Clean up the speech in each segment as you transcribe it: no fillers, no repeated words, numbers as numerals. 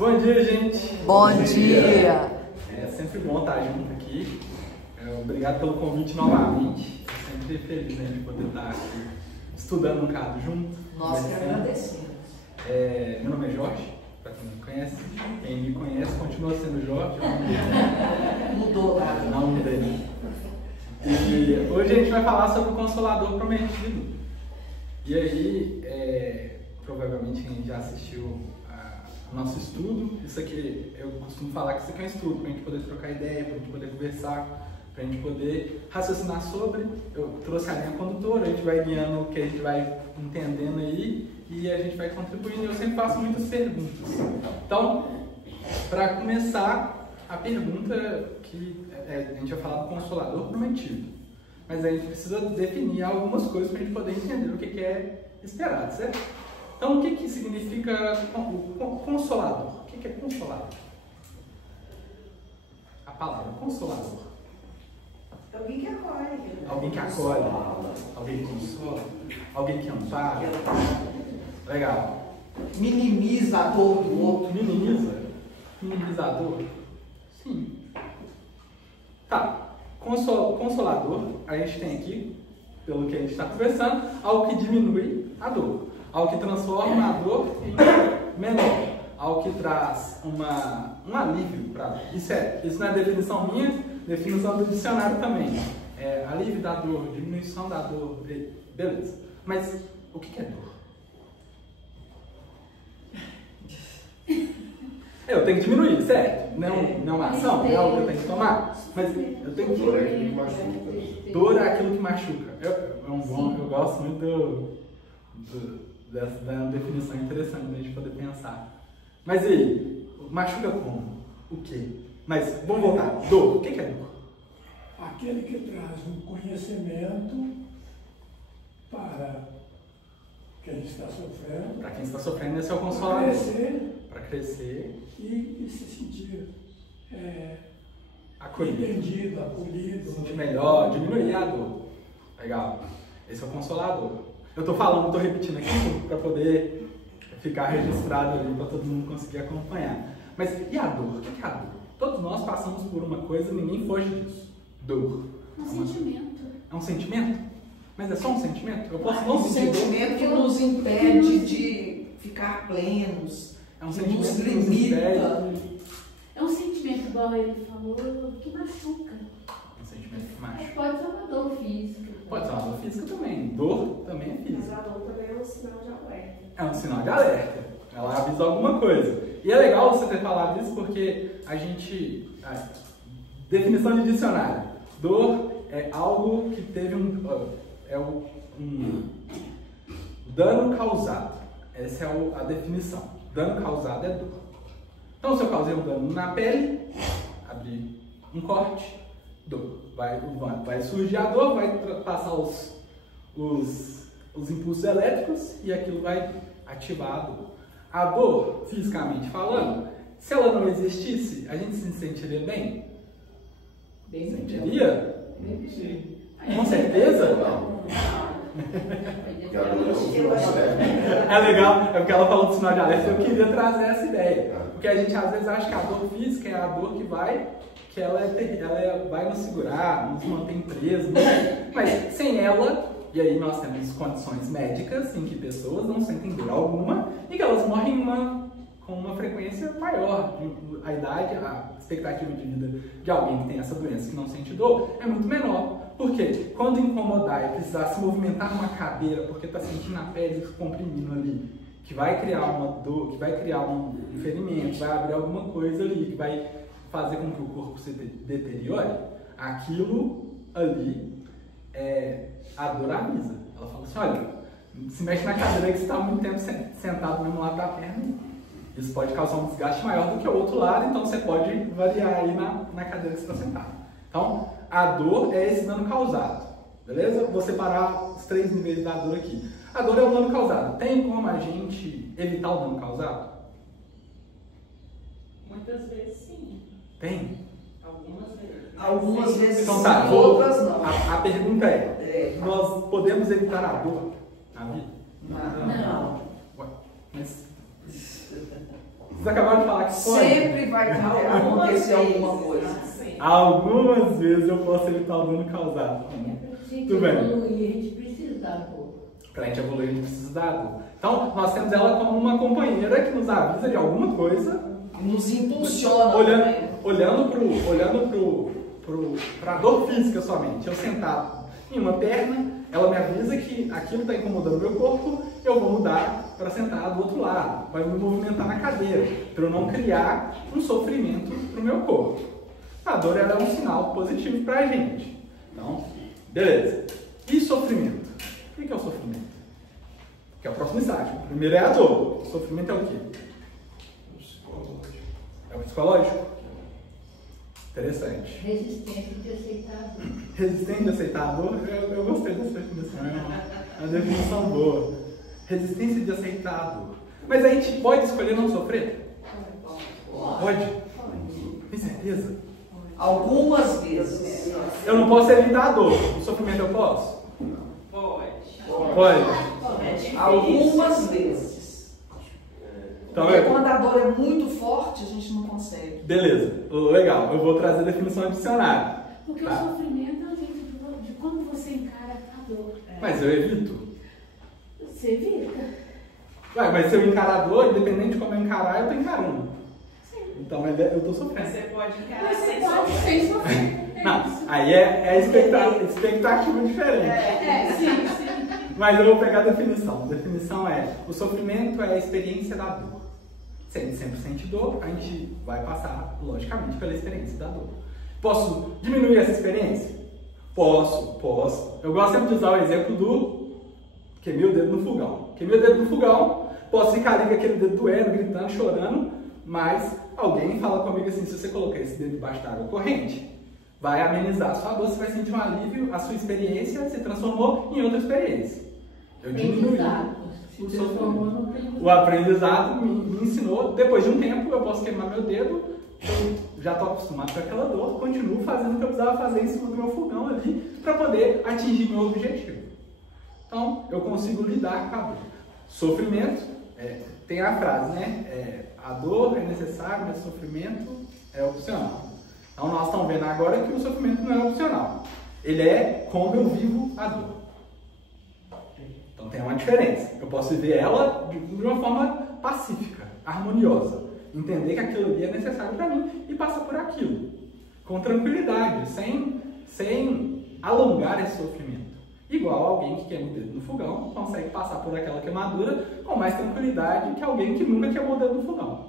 Bom dia, gente! Bom dia! É sempre bom estar junto aqui. Obrigado pelo convite novamente. Sempre feliz de poder estar aqui estudando um bocado junto. Nós que agradecemos. Meu nome é Jorge, para quem não me conhece. Quem me conhece continua sendo Jorge. Mudou nada. Não mudei. E hoje a gente vai falar sobre o Consolador Prometido. E aí, provavelmente a gente já assistiu ao nosso estudo. Isso aqui, eu costumo falar que isso aqui é um estudo, para a gente poder trocar ideia, para a gente poder conversar, para a gente poder raciocinar sobre. Eu trouxe a linha condutora, a gente vai guiando o que a gente vai entendendo aí e a gente vai contribuindo. Eu sempre faço muitas perguntas. Então, para começar, a pergunta que a gente vai falar do Consolador Prometido. Mas a gente precisa definir algumas coisas para a gente poder entender o que é esperado, certo? Então, o que significa o Consolador? O que é Consolador? A palavra Consolador. Alguém que acolhe. Alguém que acolhe, alguém que consola, alguém que ampara. Legal. Minimiza a dor do outro. Minimiza? Minimizador? Sim. Tá. Consolador, a gente tem aqui, pelo que a gente está conversando, algo que diminui a dor, algo que transforma a dor em menor, algo que traz um alívio para. Isso não é definição minha, definição do dicionário também. Alívio da dor, diminuição da dor, beleza. Mas o que é dor? Eu tenho que diminuir, certo? Não é uma ação, é algo que eu tenho que tomar. Mas eu tenho que. Dor é aquilo que machuca. Dor é aquilo que machuca. Eu gosto muito dessa definição interessante da gente poder pensar. Mas e aí? Machuca como? O quê? Mas vamos voltar. Dor. O que é dor? Aquele que traz um conhecimento para quem está sofrendo. Para quem está sofrendo, esse é o consolador. Para crescer e se sentir acolhido. entendido, acolhido. Sentir melhor, diminuir a dor. Legal. Esse é o consolador. Eu estou repetindo aqui para poder ficar registrado ali, para todo mundo conseguir acompanhar. Mas e a dor? O que é a dor? Todos nós passamos por uma coisa e ninguém foge disso. Dor. Um sentimento. É um sentimento? Mas é só um sentimento? Eu posso não Um sentir dor? sentimento que nos impede de ficar plenos. É um nos sentimento que nos limita. impede. É um sentimento, igual ele falou, que machuca. Um sentimento que machuca. Pode ser uma dor física. Pode ser uma dor física também. Dor também é Mas física. a dor também é um sinal de alerta. É um sinal de alerta. Ela avisa alguma coisa. E é legal você ter falado isso porque a gente... definição de dicionário. Dor é algo que teve um dano causado. Essa é a definição. Dano causado é dor. Então, se eu causei um dano na pele, abri um corte, dor. Vai surgir a dor, vai passar os impulsos elétricos e aquilo vai ativar a dor. A dor, fisicamente falando, se ela não existisse, a gente se sentiria bem? Bem Sentiria? Sim. Com certeza? É legal, é porque ela falou do sinal de alerta, eu queria trazer essa ideia. Porque a gente às vezes acha que a dor física é a dor que ela vai nos segurar, nos mantém presos, mas sem ela, e aí nós temos condições médicas em que pessoas não sentem dor alguma e que elas morrem com uma frequência maior. A idade, a expectativa de vida de alguém que tem essa doença que não sente dor é muito menor. Por quê? Quando incomodar e precisar se movimentar numa cadeira porque está sentindo a pele comprimindo ali, que vai criar uma dor, que vai criar um ferimento, vai abrir alguma coisa ali, que vai fazer com que o corpo se deteriore, aquilo ali a dor avisa. Ela fala assim, olha, se mexe na cadeira que você está muito tempo sentado no mesmo lado da perna. Isso pode causar um desgaste maior do que o outro lado, então você pode variar aí na cadeira que você está sentado. Então, a dor é esse dano causado, beleza? Vou separar os 3 níveis da dor aqui. A dor é o dano causado. Tem como a gente evitar o dano causado? Muitas vezes sim. Tem? Algumas vezes Então sim, tá, outras não. a pergunta nós podemos evitar a dor na vida? Não. Ué, mas Vocês acabaram de falar que pode? Sempre vai acontecer alguma coisa. Algumas vezes eu posso evitar o dano causado. Tudo bem. A gente precisa da dor. Para a gente evoluir, a gente precisa da dor. Então, nós temos ela como uma companheira que nos avisa de alguma coisa. Nos impulsiona. Olhando para a dor física somente. Eu sentado em uma perna, ela me avisa que aquilo está incomodando o meu corpo, eu vou mudar para sentar do outro lado, para me movimentar na cadeira, para eu não criar um sofrimento para o meu corpo. A dor ela é um sinal positivo para a gente. Então, beleza. E sofrimento? O que é o sofrimento? Que é o próximo estágio. Primeiro é a dor. O sofrimento é o quê? É o psicológico? Interessante. Resistência de aceitar a dor. Resistente de aceitar a dor? Eu gostei dessa definição. É uma definição boa. Resistência de aceitar a dor. Mas a gente pode escolher não sofrer? Pode? Tem certeza? Algumas vezes. Eu não posso evitar a dor. O sofrimento eu posso? Pode. Algumas vezes. Então, Porque quando a dor é muito forte, a gente não consegue. beleza. Legal. Eu vou trazer a definição do dicionário. Porque Tá. o sofrimento é o jeito de como você encara a dor. Mas eu evito. Você evita. Ué, mas se eu encarar a dor, independente de como eu encarar, eu tô encarando. Sim. Então eu tô sofrendo. Você pode encarar Mas você sem pode sofrer. sem sofrer. Não, aí é expectativa diferente. Sim, sim. Mas eu vou pegar a definição. A definição é: o sofrimento é a experiência da dor. Se a gente sempre sente dor, a gente vai passar, logicamente, pela experiência da dor. Posso diminuir essa experiência? Posso. Eu gosto sempre de usar o exemplo do queimei o dedo no fogão. Queimei o dedo no fogão, posso ficar ali com aquele dedo doendo, gritando, chorando, mas alguém fala comigo assim: se você colocar esse dedo debaixo da água corrente, vai amenizar a sua dor, você vai sentir um alívio, a sua experiência se transformou em outra experiência. Eu diminuí o sofrimento. O aprendizado me ensinou, depois de um tempo eu posso queimar meu dedo, eu já estou acostumado com aquela dor, continuo fazendo o que eu precisava fazer em cima do meu fogão ali para poder atingir meu objetivo. Então, eu consigo lidar com a dor. Sofrimento, tem a frase, né? A dor é necessária, mas o sofrimento é opcional. Então, nós estamos vendo agora que o sofrimento não é opcional. Ele é como eu vivo a dor. Então, tem uma diferença. Eu posso viver ela de uma forma pacífica, harmoniosa. Entender que aquilo ali é necessário para mim e passar por aquilo. Com tranquilidade, sem alongar esse sofrimento. Igual alguém que queima o dedo no fogão consegue passar por aquela queimadura com mais tranquilidade que alguém que nunca queimou o dedo no fogão.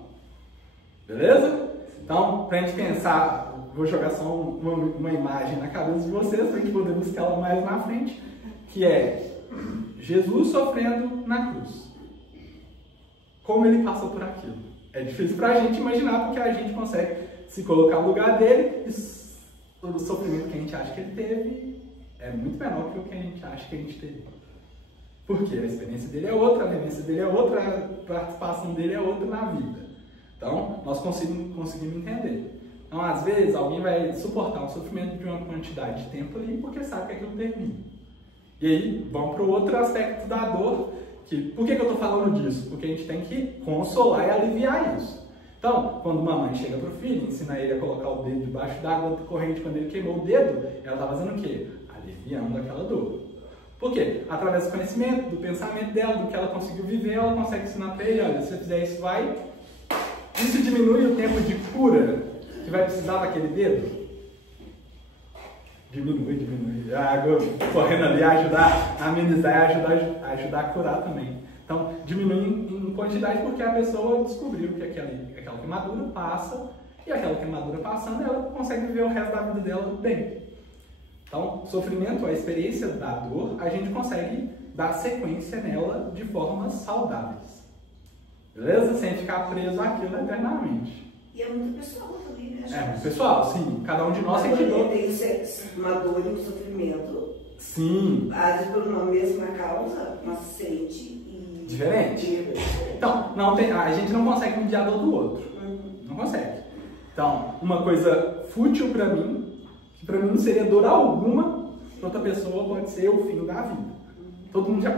Beleza? Então, para a gente pensar, vou jogar só uma imagem na cabeça de vocês, para a gente poder buscar ela mais na frente, que é Jesus sofrendo na cruz. Como ele passou por aquilo? É difícil para a gente imaginar, porque a gente consegue se colocar no lugar dele e o sofrimento que a gente acha que ele teve é muito menor que o que a gente acha que a gente teve. Porque a experiência dele é outra, a vivência dele é outra, a participação dele é outra na vida. Então, nós conseguimos entender. Então, às vezes, alguém vai suportar um sofrimento de uma quantidade de tempo ali porque sabe que aquilo termina. E aí, vamos para o outro aspecto da dor. Por que eu estou falando disso? Porque a gente tem que consolar e aliviar isso. Então, quando uma mãe chega para o filho, ensina ele a colocar o dedo debaixo da água corrente quando ele queimou o dedo, ela está fazendo o quê? Aliviando aquela dor. Por quê? Através do conhecimento, do pensamento dela, do que ela conseguiu viver, ela consegue ensinar para ele: olha, se você fizer isso, isso diminui o tempo de cura que vai precisar daquele dedo? Diminui. A água correndo ali ajudar a amenizar e ajudar a curar também. Então, diminui em quantidade porque a pessoa descobriu que aquela queimadura passa, e aquela queimadura passando, ela consegue viver o resto da vida dela bem. Então, sofrimento, a experiência da dor, a gente consegue dar sequência nela de formas saudáveis. Beleza? Sem ficar preso àquilo eternamente. E é muito pessoal também, né? É muito pessoal, sim. Cada um de nós sente dor. Tem uma dor e um sofrimento. Sim. Às vezes por uma mesma causa, mas sente e... Diferente. Então, a gente não consegue medir a dor do outro. Não consegue. Então, uma coisa fútil para mim, que para mim não seria dor alguma, para outra pessoa pode ser o fim da vida. Todo mundo já...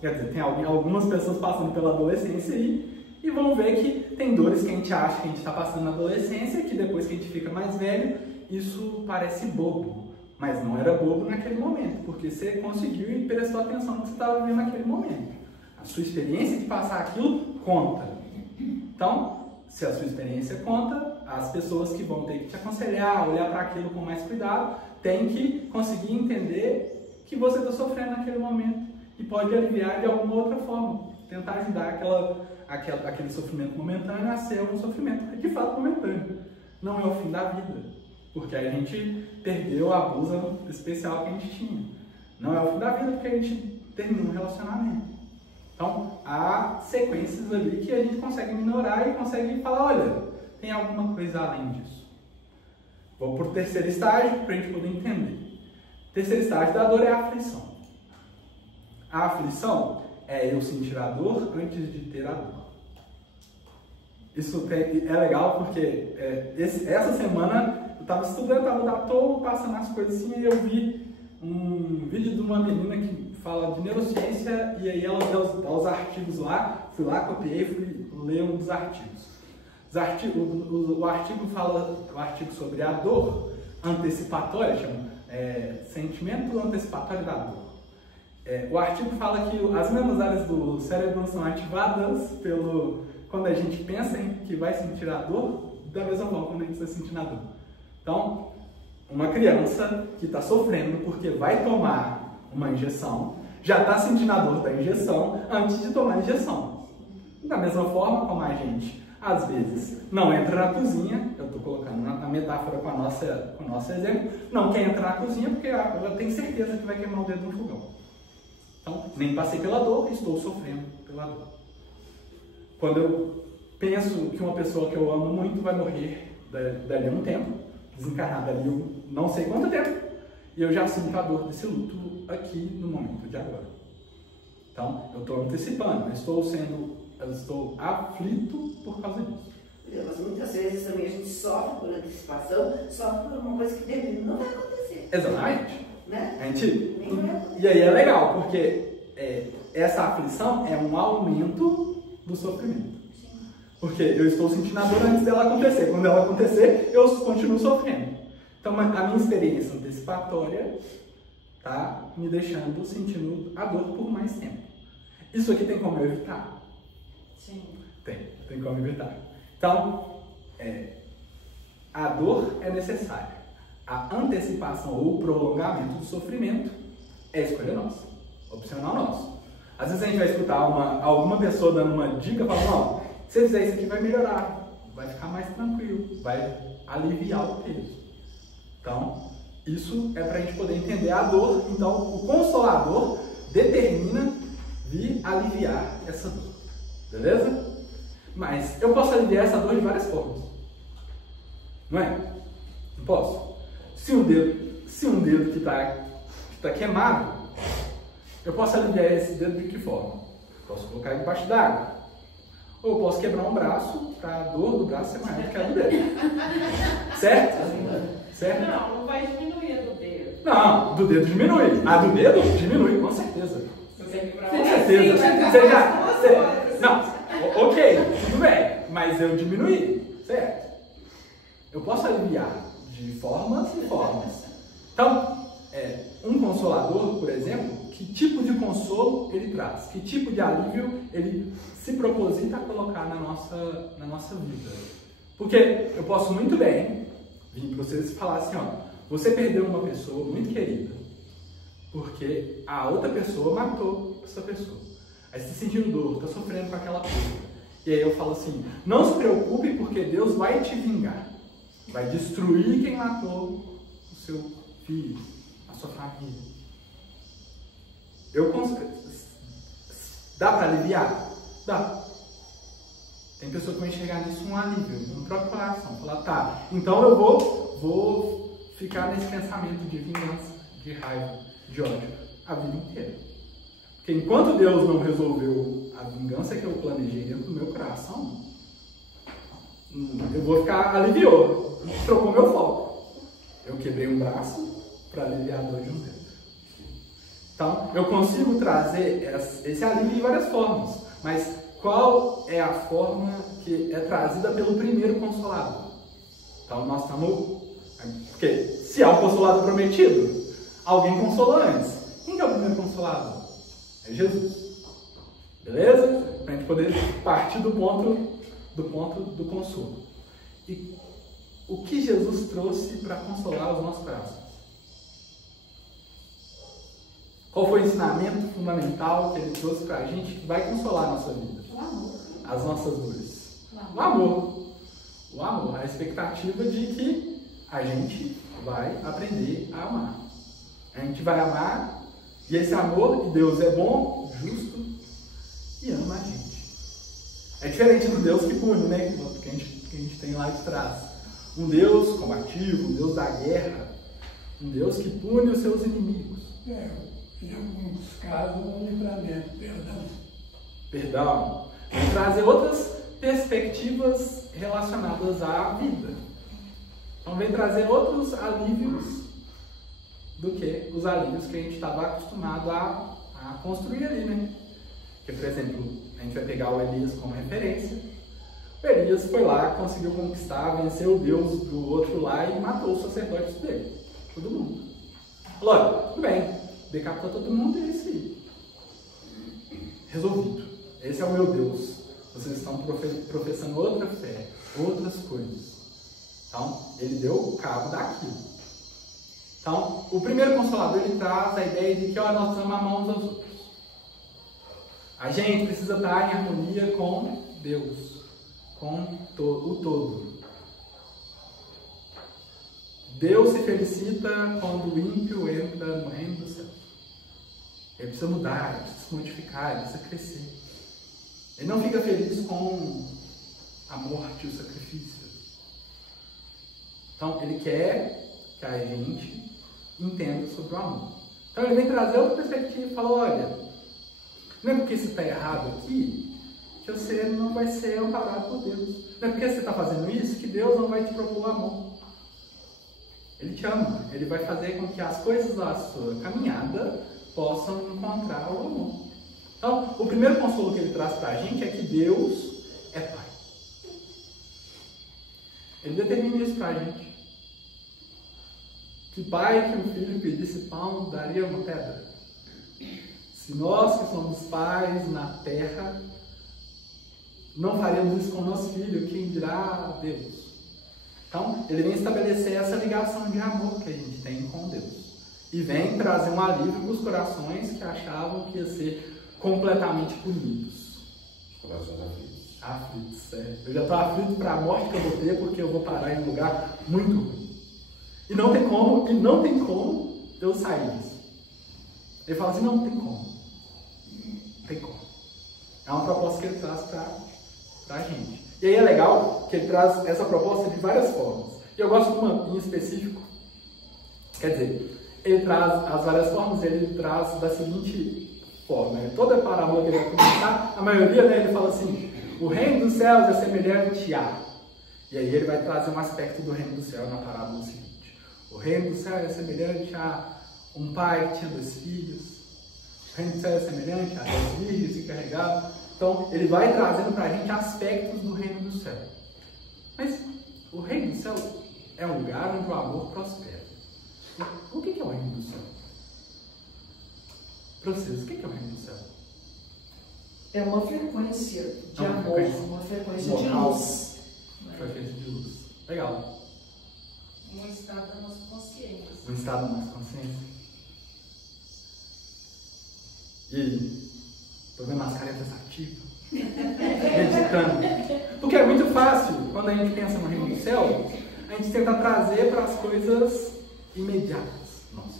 quer dizer, tem algumas pessoas passando pela adolescência e vão ver que tem dores que a gente acha que a gente está passando na adolescência, que depois que a gente fica mais velho, isso parece bobo. Mas não era bobo naquele momento, porque você conseguiu e prestou atenção no que você estava vivendo naquele momento. A sua experiência de passar aquilo conta. Então, se a sua experiência conta, as pessoas que vão ter que te aconselhar, olhar para aquilo com mais cuidado, têm que conseguir entender que você está sofrendo naquele momento e pode aliviar de alguma outra forma, tentar ajudar aquele sofrimento momentâneo a ser um sofrimento de fato momentâneo. Não é o fim da vida, porque a gente perdeu a blusa especial que a gente tinha. Não é o fim da vida porque a gente terminou um relacionamento. Então, há sequências ali que a gente consegue minorar e consegue falar, olha, tem alguma coisa além disso. Vou para o terceiro estágio para a gente poder entender. O terceiro estágio da dor é a aflição. A aflição é eu sentir a dor antes de ter a dor. Isso é legal porque essa semana eu estava estudando, estava à toa, passando as coisas assim, e eu vi um vídeo de uma menina que fala de neurociência, e aí ela deu os artigos lá, fui lá, copiei, fui ler um dos artigos. O artigo sobre a dor antecipatória, chama sentimento antecipatório da dor. O artigo fala que as mesmas áreas do cérebro são ativadas quando a gente pensa em que vai sentir a dor, da mesma forma quando a gente está sentindo a dor. Então, uma criança que está sofrendo porque vai tomar uma injeção, já está sentindo a dor da injeção antes de tomar a injeção. Da mesma forma como a gente, às vezes, não entra na cozinha, eu estou colocando na metáfora com o nosso exemplo, não quer entrar na cozinha porque ela tem certeza que vai queimar o dedo no fogão. Então, nem passei pela dor, estou sofrendo pela dor. Quando eu penso que uma pessoa que eu amo muito vai morrer dali a um tempo, desencarnar dali a não sei quanto tempo, e eu já sinto a dor desse luto aqui no momento de agora. Então, eu estou antecipando, eu estou aflito por causa disso. Mas muitas vezes também a gente sofre por antecipação, sofre por uma coisa que deveria não vai acontecer. Exatamente. Né? E aí é legal, porque essa aflição é um aumento do sofrimento. Porque eu estou sentindo a dor antes dela acontecer. Quando ela acontecer, eu continuo sofrendo. Então, a minha experiência antecipatória está me deixando sentindo a dor por mais tempo. Isso aqui tem como eu evitar? Sim. Tem como evitar. Então, a dor é necessária. A antecipação ou o prolongamento do sofrimento é escolha nossa, opcional nosso. Às vezes a gente vai escutar alguma pessoa dando uma dica, falando, ó, se você fizer isso aqui vai melhorar, vai ficar mais tranquilo, vai aliviar o peso. Então, isso é para a gente poder entender a dor. Então, o Consolador determina vir aliviar essa dor, beleza? Mas eu posso aliviar essa dor de várias formas, não é? Não posso? Se um dedo que está queimado, eu posso aliviar esse dedo de que forma? Posso colocar embaixo d'água. Ou eu posso quebrar um braço para a dor do braço ser maior do que a do dedo. Certo? Não vai diminuir a do dedo. Não, do dedo diminui. A do dedo diminui, com certeza. Com certeza. Não, ok, tudo bem. Mas eu diminuí, certo? Eu posso aliviar de formas e formas. Então, um consolador, por exemplo, que tipo de consolo ele traz? Que tipo de alívio ele se proposita a colocar na nossa vida? Porque eu posso muito bem vir para vocês e falar assim, ó, você perdeu uma pessoa muito querida, porque a outra pessoa matou essa pessoa. Aí você está sentindo dor, está sofrendo com aquela coisa. E aí eu falo assim, não se preocupe porque Deus vai te vingar. Vai destruir quem matou o seu filho, a sua família. Dá para aliviar? Dá. Tem pessoa que vai enxergar nisso um alívio, no próprio coração. Falar, tá, então eu vou ficar nesse pensamento de vingança, de raiva, de ódio, a vida inteira. Porque enquanto Deus não resolveu a vingança que eu planejei dentro do meu coração, eu vou ficar aliviou, trocou meu foco. Eu quebrei um braço para aliviar a dor de um dedo. Então, eu consigo trazer esse alívio de várias formas, mas qual é a forma que é trazida pelo primeiro Consolador? Então nós estamos... Porque se é o Consolador prometido, alguém consolou antes. Quem que é o primeiro Consolador? É Jesus. Beleza? Para a gente poder partir do ponto do consolo. E o que Jesus trouxe para consolar os nossos corações? Qual foi o ensinamento fundamental que ele trouxe para a gente que vai consolar a nossa vida? O amor. As nossas dores. O amor. O amor. A expectativa de que a gente vai aprender a amar. A gente vai amar e esse amor de Deus é bom, justo e ama a gente. É diferente do Deus que pune, né? Que a gente tem lá de trás. Um Deus combativo, um Deus da guerra, um Deus que pune os seus inimigos. Em alguns casos, um livramento, Perdão. Vem trazer outras perspectivas relacionadas à vida. Então vem trazer outros alívios do que os alívios que a gente estava acostumado a construir ali, né? Porque, por exemplo, a gente vai pegar o Elias como referência. O Elias foi lá, conseguiu conquistar, venceu o Deus do outro lá e matou os sacerdotes dele. Todo mundo. Falou, olha, tudo bem, decapitou todo mundo e é isso aí. Resolvido. Esse é o meu Deus. Vocês estão professando outra fé, outras coisas. Então, ele deu cabo daquilo. Então, o primeiro Consolador, ele traz a ideia de que, nós precisamos amar uns aos outros. A gente precisa estar em harmonia com Deus, com o todo. Deus se felicita quando o ímpio entra no reino do céu. Ele precisa mudar, ele precisa se modificar, ele precisa crescer. Ele não fica feliz com a morte e o sacrifício. Então, ele quer que a gente entenda sobre o amor. Então, ele vem trazer outra perspectiva e fala, olha, não é porque isso está errado aqui que você não vai ser amparado por Deus. Não é porque você está fazendo isso que Deus não vai te propor amor. Ele te ama. Ele vai fazer com que as coisas da sua caminhada possam encontrar o amor. Então, o primeiro consolo que ele traz para a gente é que Deus é Pai. Ele determina isso para a gente. Que pai que um filho pedisse pão daria uma pedra? Se nós que somos pais na terra não faríamos isso com o nosso filho, quem dirá Deus? Então, ele vem estabelecer essa ligação de amor que a gente tem com Deus. E vem trazer um alívio para os corações que achavam que ia ser completamente punidos. Corações aflitos. Aflitos, é. Eu já estou aflito para a morte que eu vou ter, porque eu vou parar em um lugar muito ruim. E não tem como eu sair disso. Ele fala assim, não tem como. Não tem como. É uma proposta que ele traz para a gente. E aí é legal que ele traz essa proposta de várias formas. E eu gosto de uma em específico. Quer dizer, ele traz as várias formas, ele traz da seguinte forma. Toda a parábola que ele vai comentar, a maioria, né, ele fala assim, o reino dos céus é semelhante a... E aí ele vai trazer um aspecto do reino do céu na parábola seguinte. O reino do céu é semelhante a um pai que tinha 2 filhos. O reino do céu é semelhante a 10 virgens que carregavam. Então, ele vai trazendo para a gente aspectos do reino do céu. Mas o reino do céu é um lugar onde o amor prospera. O que é o reino do céu? Para vocês, o que é o reino do céu? É uma frequência de Uma amor, frequência. uma frequência de Moral. luz. Frequência de luz. Legal. Um estado da nossa consciência. Um estado da nossa consciência. E aí? Tô vendo as caras pensativas. Meditando. Porque é muito fácil, quando a gente pensa no reino do céu, a gente tenta trazer para as coisas imediatas. Nossa.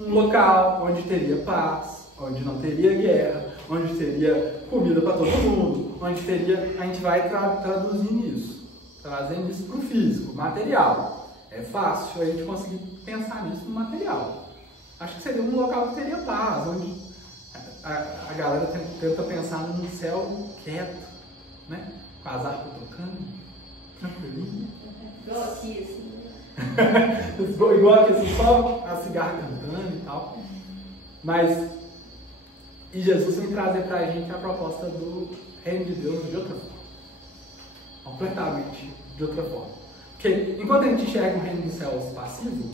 Um local onde teria paz, onde não teria guerra, onde teria comida para todo mundo, onde teria... A gente vai traduzindo isso, trazendo isso para o físico, material. É fácil a gente conseguir pensar nisso no material. Acho que seria um local que teria paz, onde a galera tenta pensar num céu quieto, né? Com as harpas tocando, tranquilinho. Igual aqui, assim. Igual aqui, assim, só a cigarra cantando e tal. Mas E Jesus vem trazer para a gente a proposta do reino de Deus de outra forma. Completamente de outra forma. Porque enquanto a gente enxerga o reino dos céus passivo,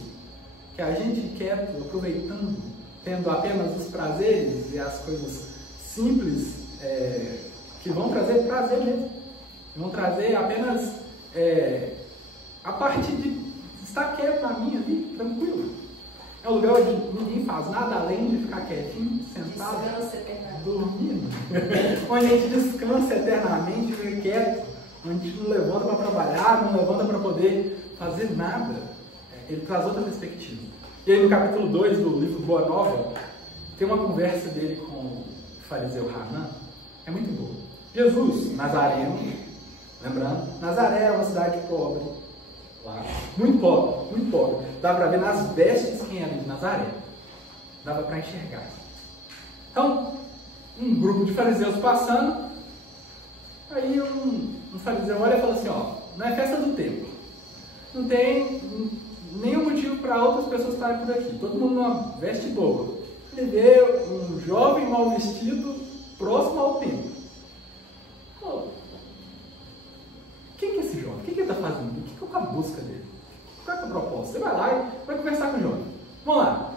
que a gente quer, aproveitando, tendo apenas os prazeres e as coisas simples, que vão trazer prazer mesmo. Vão trazer apenas a parte de estar quieto na minha ali, tranquilo. É um lugar onde ninguém faz nada além de ficar quietinho, sentado, dormindo. Onde a gente descansa eternamente, fica quieto. Onde a gente não levanta para trabalhar, não levanta para poder fazer nada. Ele traz outra perspectiva. E aí no capítulo 2 do livro Boa Nova, tem uma conversa dele com o fariseu Hanan. É muito boa. Jesus, Nazareno, lembrando, Nazaré é uma cidade pobre. Lá. Muito pobre, muito pobre. Dava para ver nas vestes quem era de Nazaré. Dava para enxergar. Então, um grupo de fariseus passando, aí um fariseu olha e fala assim, ó, não é festa do templo. Não tem nenhum motivo para outras pessoas estarem por aqui. Todo mundo numa veste boa. Ele vê um jovem mal vestido próximo ao templo. Pô, quem que é esse jovem? O que ele está fazendo? O que é a busca dele? Qual é a proposta? Você vai lá e vai conversar com o jovem. Vamos lá.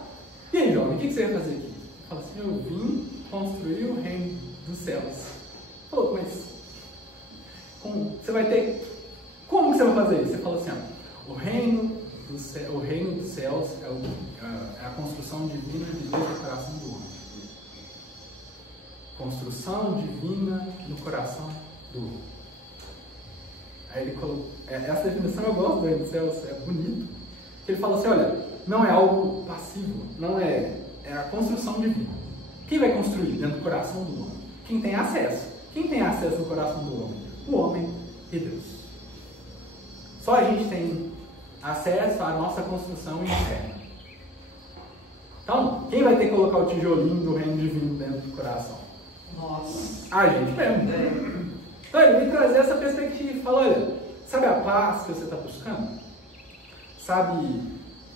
E aí, jovem, o que você vai fazer aqui? Ele fala assim, eu vim construir o reino dos céus. Pô, mas você vai ter... Como que você vai fazer isso? Você fala assim, ó, o reino dos céus é a construção divina de Deus no coração do homem. Construção divina no coração do homem. Aí ele colocou, essa definição eu gosto do reino dos céus, é bonito. Ele fala assim, olha, não é algo passivo, não é a construção divina. Quem vai construir dentro do coração do homem? Quem tem acesso. Quem tem acesso no coração do homem? O homem e Deus. Só a gente tem acesso à nossa construção interna. Então, quem vai ter que colocar o tijolinho do reino divino dentro do coração? Nossa. A gente mesmo. Então, ele vem trazer essa perspectiva e fala, olha, sabe a paz que você está buscando? Sabe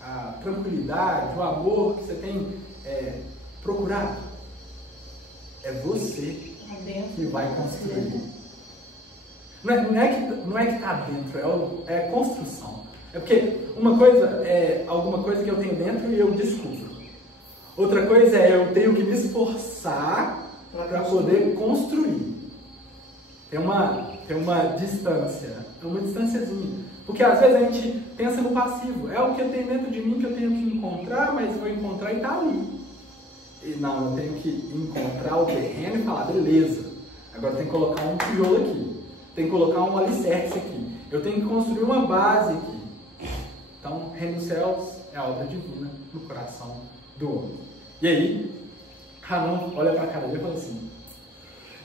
a tranquilidade, o amor que você tem procurado? É você que vai construir. Não é que está dentro, é a construção. É porque uma coisa é alguma coisa que eu tenho dentro e eu descubro. Outra coisa é eu tenho que me esforçar para poder construir. Tem uma distância, é uma distânciazinha. Porque às vezes a gente pensa no passivo. É o que eu tenho dentro de mim que eu tenho que encontrar, mas vou encontrar e está ali. E não, eu tenho que encontrar o terreno e falar, beleza, agora tem que colocar um tijolo aqui. Tem que colocar um alicerce aqui. Eu tenho que construir uma base aqui. Então, reino dos céus é a obra divina no coração do homem. E aí, Hanan olha para a cara dele e fala assim,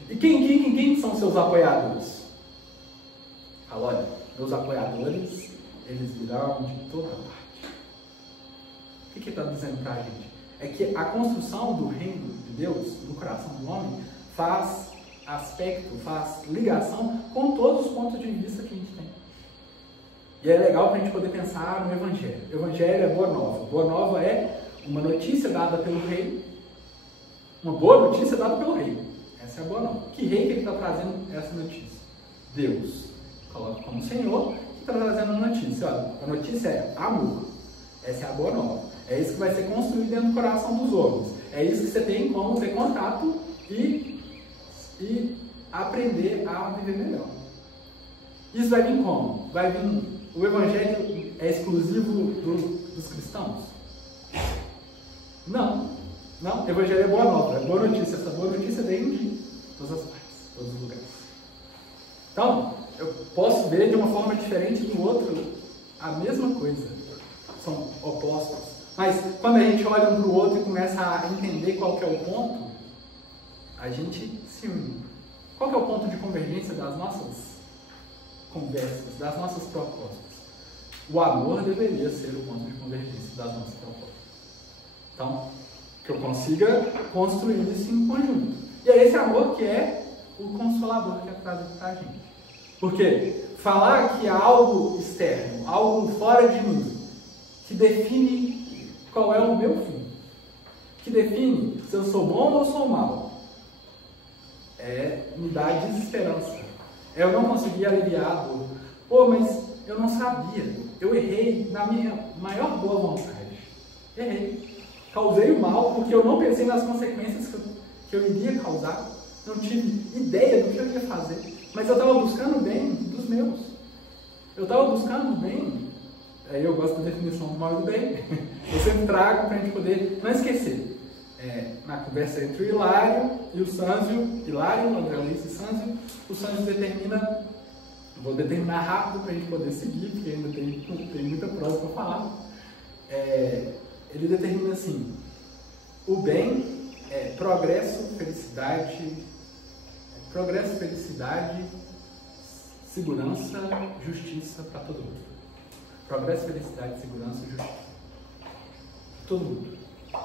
e quem são seus apoiadores? Fala, olha, meus apoiadores, eles virão de toda parte. O que está dizendo para a gente? É que a construção do reino de Deus no coração do homem faz aspecto, faz ligação com todos os pontos de vista que a gente tem. E é legal para a gente poder pensar no Evangelho. O Evangelho é boa nova. Boa nova é uma notícia dada pelo rei, uma boa notícia dada pelo rei. Essa é a boa nova. Que rei que ele está trazendo essa notícia? Deus. Coloca como Senhor que está trazendo a notícia. Olha, a notícia é amor. Essa é a boa nova. É isso que vai ser construído dentro do coração dos homens. É isso que você tem como ter contato e aprender a viver melhor. Isso vai vir como? Vai vir... O Evangelho é exclusivo dos cristãos? Não. Não. O Evangelho é boa nova, é boa notícia. Essa boa notícia vem de todas as partes, todos os lugares. Então, eu posso ver de uma forma diferente do outro a mesma coisa. São opostos. Mas quando a gente olha um para o outro e começa a entender qual que é o ponto, a gente se une. Qual que é o ponto de convergência das nossas conversas, das nossas propostas? O amor deveria ser o ponto de convergência das nossas propostas. Então, que eu consiga construir isso em conjunto. E é esse amor que é o consolador que é trazido para a gente. Porque falar que há algo externo, algo fora de mim, que define qual é o meu fim, que define se eu sou bom ou sou mal, me dá desesperança. Eu não consegui aliviar a dor. Pô, mas eu não sabia. Eu errei na minha maior boa vontade. Errei. Causei o mal porque eu não pensei nas consequências que eu iria causar. Não tive ideia do que eu ia fazer. Mas eu estava buscando o bem dos meus. Eu estava buscando o bem. Aí eu gosto da definição do mal e do bem. Eu sempre trago para a gente poder não esquecer. Na conversa entre o Hilário e o Sânzio, Hilário, André Luiz e Sânzio, o Sânzio determina, vou determinar rápido para a gente poder seguir, porque ainda tem muita prosa para falar. Ele determina assim: o bem é progresso, felicidade, segurança, justiça para todo mundo. Progresso, felicidade, segurança, justiça. Todo mundo.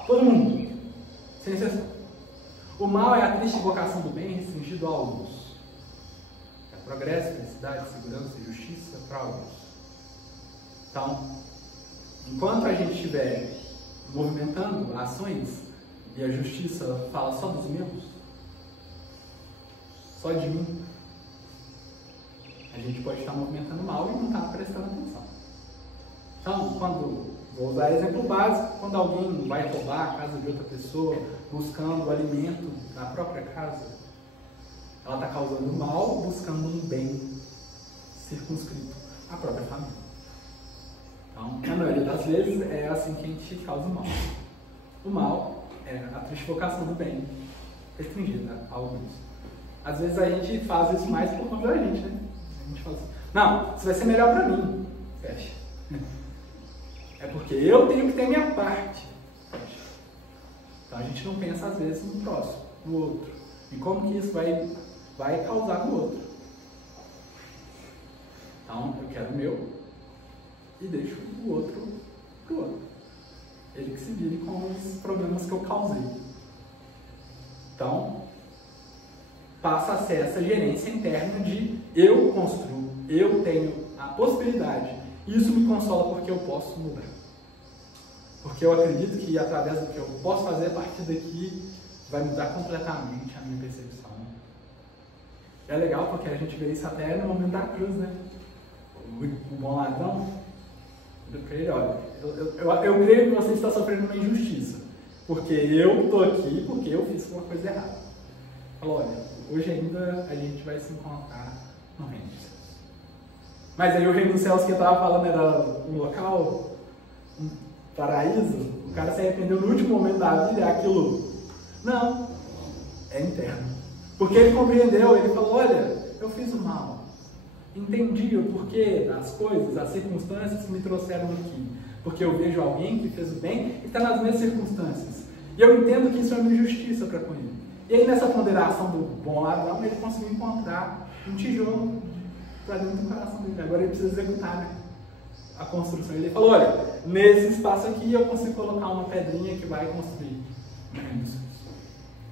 Todo mundo. Sem exceção. O mal é a triste vocação do bem restringido a alguns. É progresso, felicidade, segurança e justiça para alguns. Então, enquanto a gente estiver movimentando ações e a justiça fala só dos meus, só de mim, a gente pode estar movimentando mal e não estar prestando atenção. Então, vou usar exemplo básico, quando alguém vai roubar a casa de outra pessoa, buscando o alimento da própria casa, ela está causando mal, buscando um bem circunscrito à própria família. Então, na maioria das vezes, é assim que a gente causa o mal. O mal é a triste vocação do bem, restringida a alguns. Às vezes a gente faz isso mais por conta da gente, né? A gente fala assim: não, isso vai ser melhor para mim. Fecha. É porque eu tenho que ter a minha parte. Então a gente não pensa às vezes no próximo, no outro. E como que isso vai causar no outro. Então eu quero o meu e deixo o outro pro outro. Ele que se vire com os problemas que eu causei. Então passa a ser essa gerência interna de eu construo, eu tenho a possibilidade. Isso me consola porque eu posso mudar. Porque eu acredito que através do que eu posso fazer a partir daqui vai mudar completamente a minha percepção. É legal porque a gente vê isso até no momento da cruz, né? O bom ladrão, eu creio, olha, eu creio que você está sofrendo uma injustiça. Porque eu estou aqui porque eu fiz uma coisa errada. Falou, olha, hoje ainda a gente vai se encontrar no reino dos céus. Mas aí o reino dos céus que eu estava falando era um local, um paraíso, o cara se arrependeu no último momento da vida, é aquilo. Não, é interno. Porque ele compreendeu, ele falou, olha, eu fiz o mal. Entendi o porquê das coisas, as circunstâncias que me trouxeram aqui. Porque eu vejo alguém que fez o bem e está nas mesmas circunstâncias. E eu entendo que isso é uma injustiça para com ele. E aí nessa ponderação do bom ladrão, ele conseguiu encontrar um tijolo para dentro do coração dele. Agora ele precisa executar, né, a construção. Ele falou, olha, nesse espaço aqui eu consigo colocar uma pedrinha que vai construir.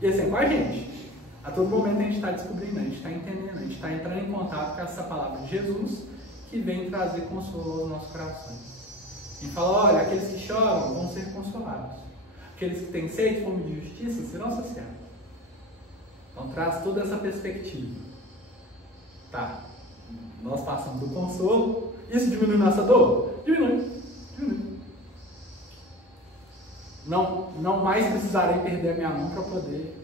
E assim, com a gente. A todo momento a gente está descobrindo, a gente está entendendo, a gente está entrando em contato com essa palavra de Jesus que vem trazer consolo aos nossos corações. E fala, olha, aqueles que choram vão ser consolados. Aqueles que têm sede e fome de justiça serão saciados. Então traz toda essa perspectiva. Tá, nós passamos do consolo, isso diminui nossa dor? Diminui. Não mais precisarei perder a minha mão para poder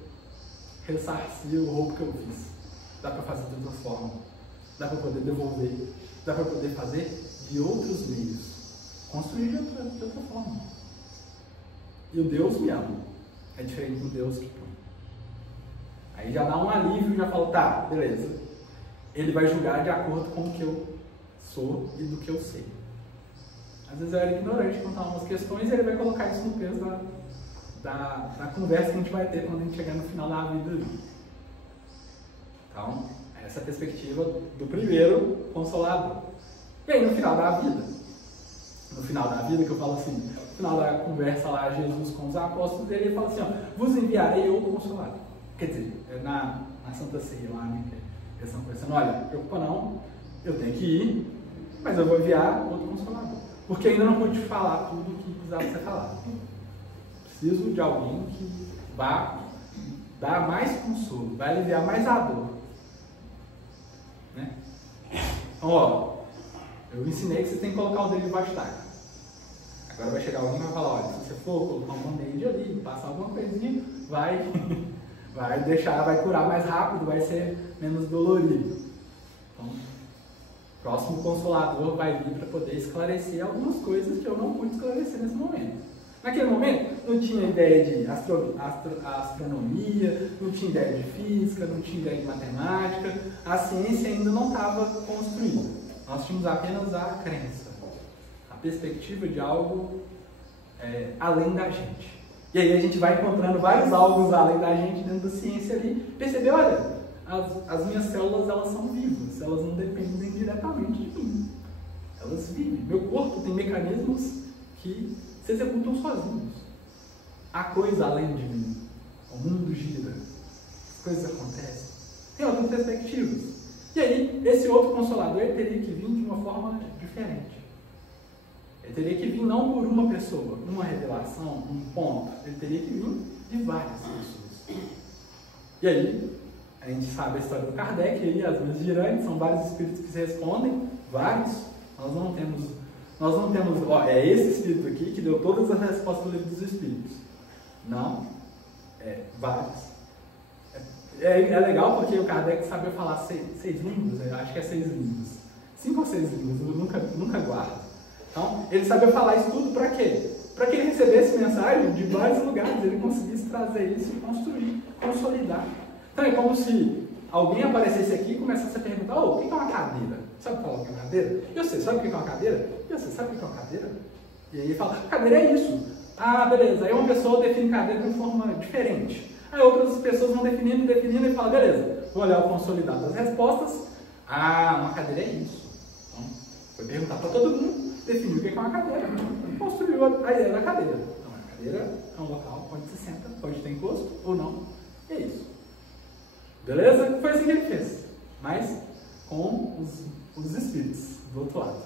ressarcir o roubo que eu fiz. Dá para fazer de outra forma. Dá para poder devolver. Dá para poder fazer de outros meios. Construir de outra forma. E o Deus me ama. É diferente do Deus que põe. Aí já dá um alívio, já fala, tá, beleza. Ele vai julgar de acordo com o que eu sou e do que eu sei. Às vezes eu era ignorante quanto a algumas questões e ele vai colocar isso no peso da conversa que a gente vai ter quando a gente chegar no final da vida. Então, essa é a perspectiva do primeiro consolador. E aí no final da vida que eu falo assim, no final da conversa lá, Jesus com os apóstolos dele, ele fala assim, ó, vos enviarei outro consolador. Quer dizer, na Santa Ceia lá, né, que eles estão conversando, olha, não preocupa não, eu tenho que ir, mas eu vou enviar outro consolador. Porque ainda não pude falar tudo o que precisava ser falado. Preciso de alguém que vá dar mais consolo, vai aliviar mais a dor. Né? Então, ó, eu ensinei que você tem que colocar o dedo debaixo d'água. Agora vai chegar alguém e vai falar, olha, se você for colocar um band-aid ali, passar alguma coisinha, vai curar mais rápido, vai ser menos dolorido. Então, o próximo consolador vai vir para poder esclarecer algumas coisas que eu não pude esclarecer nesse momento. Naquele momento, não tinha ideia de astronomia, não tinha ideia de física, não tinha ideia de matemática, a ciência ainda não estava construída. Nós tínhamos apenas a crença, a perspectiva de algo além da gente. E aí a gente vai encontrando vários algos além da gente dentro da ciência ali. Percebeu, olha, as minhas células, elas são vivas, elas não dependem diretamente de mim. Elas vivem. Meu corpo tem mecanismos que se executam sozinhos. Há coisa além de mim. O mundo gira. As coisas acontecem. Tem outras perspectivas. E aí, esse outro consolador, ele teria que vir de uma forma diferente. Ele teria que vir não por uma pessoa, uma revelação, um ponto. Ele teria que vir de várias pessoas. E aí, a gente sabe a história do Kardec, e aí as minhas girantes, são vários espíritos que se respondem, vários. Nós não temos, ó, é esse espírito aqui que deu todas as respostas do livro dos espíritos. Não, vários. É legal porque o Kardec sabia falar 6 línguas, eu acho que é 6 línguas. 5 ou 6 línguas, eu nunca guardo. Então, ele sabia falar isso tudo para quê? Para que ele recebesse mensagem de vários lugares, ele conseguisse trazer isso e construir, consolidar. Então é como se alguém aparecesse aqui e começasse a perguntar, o que é uma cadeira? Sabe falar o que é uma cadeira? E você sabe o que é uma cadeira? E você sabe o que é uma cadeira? E aí ele fala, cadeira é isso. Ah, beleza. Aí uma pessoa define cadeira de uma forma diferente. Aí outras pessoas vão definindo e falam, beleza, vou olhar o consolidado das respostas. Ah, uma cadeira é isso. Então, foi perguntar para todo mundo, definiu o que é uma cadeira. Construiu a ideia da cadeira. Então, a cadeira é um local onde se senta, pode ter encosto ou não. É isso. Beleza? Foi assim que ele fez. Mas com os espíritos do outro lado.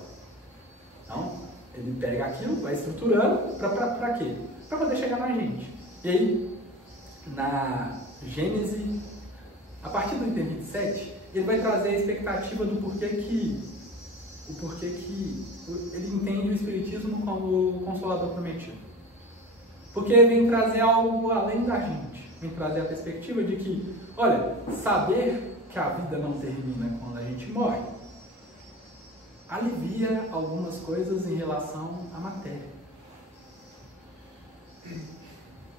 Então, ele pega aquilo, vai estruturando, para quê? Para poder chegar na gente. E aí, na Gênesis, a partir do item 27, ele vai trazer a expectativa do porquê que ele entende o Espiritismo como o Consolador Prometido. Porque ele vem trazer algo além da gente. Vem trazer a perspectiva de que, olha, saber que a vida não termina quando a gente morre, alivia algumas coisas em relação à matéria.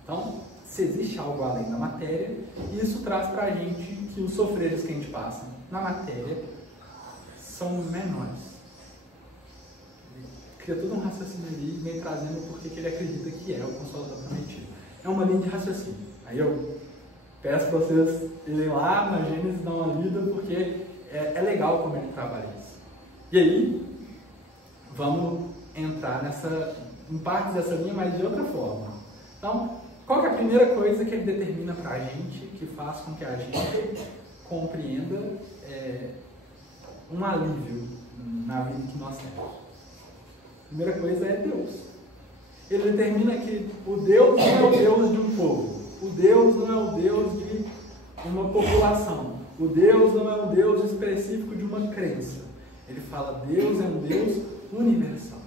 Então, se existe algo além da matéria, isso traz para a gente que os sofreres que a gente passa na matéria são menores. Ele cria todo um raciocínio ali e vem trazendo porque que ele acredita que é o Consolador Prometido. É uma linha de raciocínio. Aí eu peço para vocês irem lá na Gênesis, dar uma lida, porque é legal como ele trabalha isso. E aí, vamos entrar em partes dessa linha, mas de outra forma. Então, qual que é a primeira coisa que ele determina para a gente, que faz com que a gente compreenda um alívio na vida que nós temos? A primeira coisa é Deus. Ele determina que o Deus não é o Deus de um povo. O Deus não é o Deus de uma população. O Deus não é um Deus específico de uma crença. Ele fala, Deus é um Deus universal.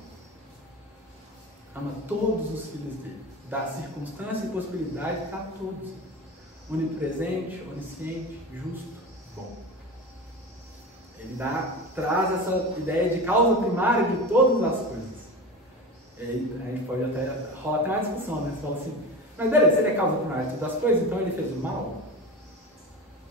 Ama todos os filhos dele. Dá circunstância e possibilidade a todos. Onipresente, onisciente, justo, bom. Ele traz essa ideia de causa primária de todas as coisas. E aí a gente pode rolar até uma discussão, né? Você fala assim, mas beleza, se ele é causa primária de todas as coisas, então ele fez o mal?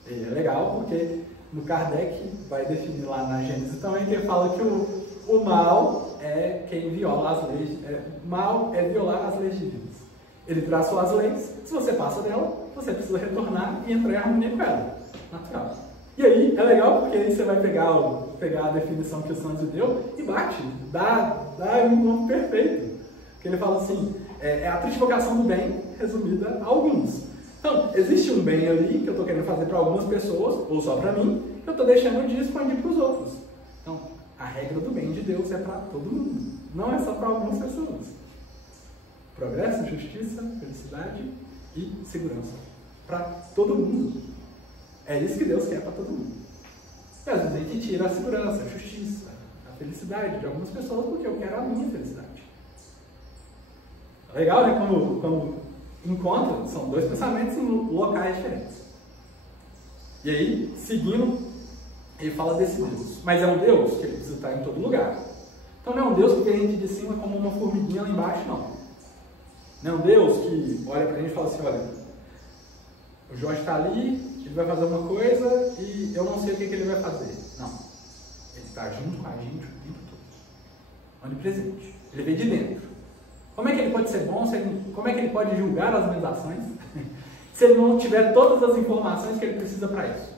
E é legal porque no Kardec vai definir lá na Gênesis também que ele fala que o mal é quem viola as leis. Mal é violar as leis divinas. Ele traçou as leis, se você passa dela, você precisa retornar e entrar em harmonia com ela. Natural. E aí é legal porque aí você vai pegar a definição que o Santos deu e bate, dá um encontro perfeito. Porque ele fala assim, é a tritificação do bem resumida a alguns. Então, existe um bem ali que eu estou querendo fazer para algumas pessoas, ou só para mim, que eu estou deixando de expandir para os outros. Então, a regra do bem de Deus é para todo mundo, não é só para algumas pessoas. Progresso, justiça, felicidade e segurança para todo mundo. É isso que Deus quer para todo mundo. E às vezes a gente tira a segurança, a justiça, a felicidade de algumas pessoas porque eu quero a minha felicidade. Legal, né? Quando encontra, são dois pensamentos em locais diferentes. E aí, seguindo, ele fala desse Deus. Mas é um Deus que ele precisa estar em todo lugar. Então não é um Deus que vem a gente de cima como uma formiguinha lá embaixo, não. Não é um Deus que olha pra gente e fala assim, olha, o Jorge está ali, ele vai fazer uma coisa e eu não sei o que ele vai fazer. Não. Ele está junto com a gente o tempo todo. Onipresente. Ele vem de dentro. Como é que ele pode ser bom? Como é que ele pode julgar as minhas ações? Se ele não tiver todas as informações que ele precisa para isso.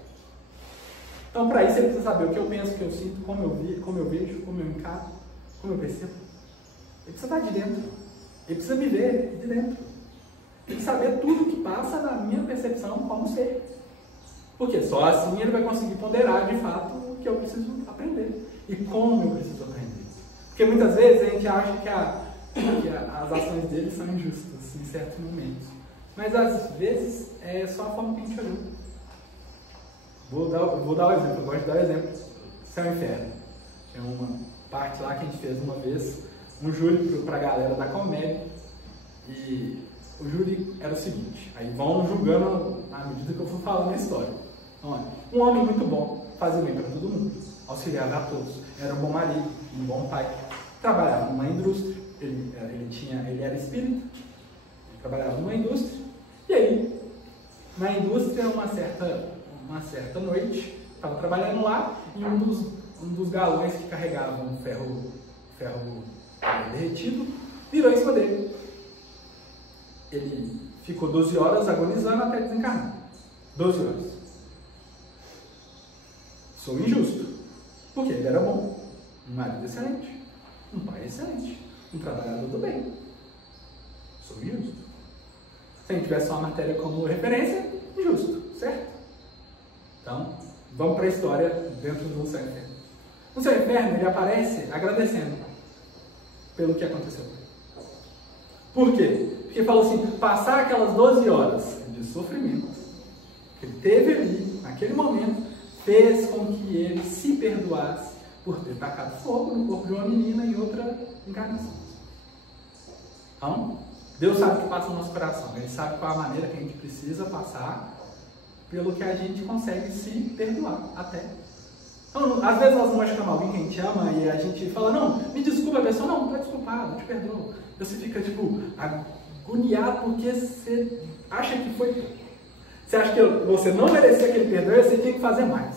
Então, para isso, ele precisa saber o que eu penso, o que eu sinto, como eu vejo, como eu encaro, como eu percebo. Ele precisa estar de dentro. Ele precisa me ver de dentro. Ele precisa saber tudo que passa na minha percepção como ser. Porque só assim ele vai conseguir ponderar, de fato, o que eu preciso aprender. E como eu preciso aprender. Porque muitas vezes a gente acha que as ações dele são injustas em certos momentos. Mas às vezes é só a forma que a gente olhou. Vou dar o exemplo, eu gosto de dar o exemplo. Céu e Inferno. Tinha uma parte lá que a gente fez uma vez, um júri para a galera da comédia. E o júri era o seguinte, aí vão julgando à medida que eu for falando a história. Então, um homem muito bom, fazia bem para todo mundo, auxiliava a todos, era um bom marido, um bom pai, trabalhava numa indústria, ele era espírita, ele trabalhava numa indústria, e aí, na indústria, uma certa noite, estava trabalhando lá, e um dos galões que carregavam ferro derretido, virou em cima dele. Ele ficou 12 horas agonizando até desencarnar. 12 horas. Sou injusto. Porque ele era bom. Um marido excelente. Um pai excelente. Um trabalhador do bem. Sou injusto. Se a gente tivesse só a matéria como referência, injusto. Certo? Então, vamos para a história dentro do Céu e Inferno. No Céu e Inferno, ele aparece agradecendo pelo que aconteceu. Por quê? Porque falou assim, passar aquelas 12 horas de sofrimento que ele teve ali, naquele momento, fez com que ele se perdoasse por ter tacado fogo no corpo de uma menina em outra encarnação. Então, Deus sabe o que passa no nosso coração. Ele sabe qual a maneira que a gente precisa passar pelo que a gente consegue se perdoar até. Então, às vezes nós machucamos alguém que a gente ama e a gente fala, não, me desculpa, a pessoa, não, está desculpado, eu te perdoo. Você fica, agoniado porque você acha que foi pouco. Você acha que você não merecia aquele perdão e você tinha que fazer mais.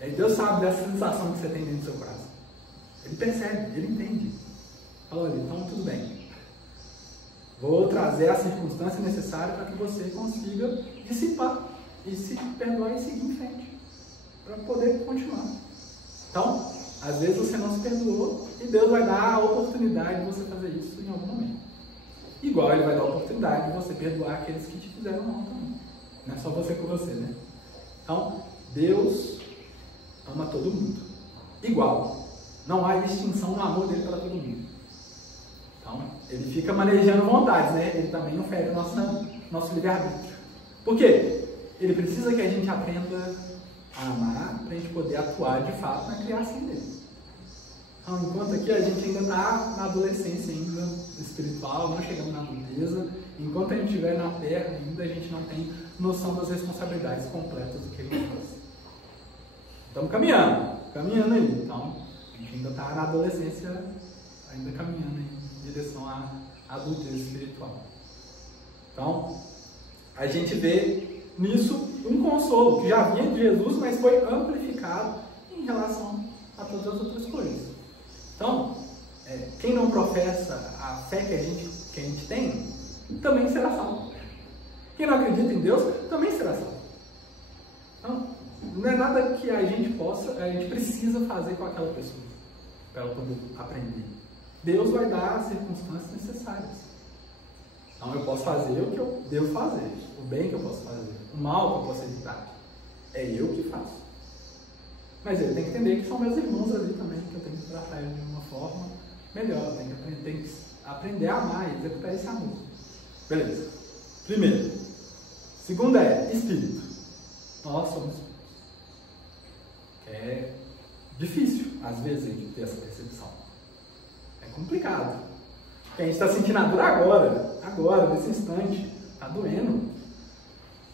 E aí Deus sabe dessa sensação que você tem dentro do seu coração. Ele percebe, ele entende. Fala, olha, então tudo bem. Vou trazer a circunstância necessária para que você consiga dissipar e se perdoar e seguir em frente. Para poder continuar. Então, às vezes você não se perdoou e Deus vai dar a oportunidade de você fazer isso em algum momento. Igual Ele vai dar a oportunidade de você perdoar aqueles que te fizeram mal também. Não é só você com você, né? Então, Deus ama todo mundo. Igual. Não há distinção no amor dele para todo mundo. Então, Ele fica manejando vontades, né? Ele também não fere nosso livre-arbítrio. Por quê? Ele precisa que a gente aprenda a amar para a gente poder atuar de fato na criação dele. Então, enquanto aqui a gente ainda está na adolescência ainda espiritual, não chegamos na adulteza, enquanto a gente estiver na terra ainda a gente não tem noção das responsabilidades completas do que a gente faz. Estamos caminhando aí. Então, a gente ainda está na adolescência, ainda caminhando em direção à adulteza espiritual. Então, a gente vê nisso um consolo que já vinha de Jesus, mas foi amplificado em relação a todas as outras coisas. Então, quem não professa a fé que a gente tem, também será salvo. Quem não acredita em Deus, também será salvo. Então, não é nada que a gente precisa fazer com aquela pessoa, para ela poder aprender. Deus vai dar as circunstâncias necessárias. Então, eu posso fazer o que eu devo fazer, o bem que eu posso fazer, o mal que eu posso evitar. É eu que faço. Mas ele tem que entender que são meus irmãos ali também, que eu tenho que tratar eles de uma forma melhor. Eu tenho que aprender a amar e executar esse amor. Beleza. Primeiro, Segunda é espírito. Nós somos espíritos. É difícil, às vezes, a gente ter essa percepção. É complicado. Porque a gente está sentindo a dor agora, nesse instante. Está doendo.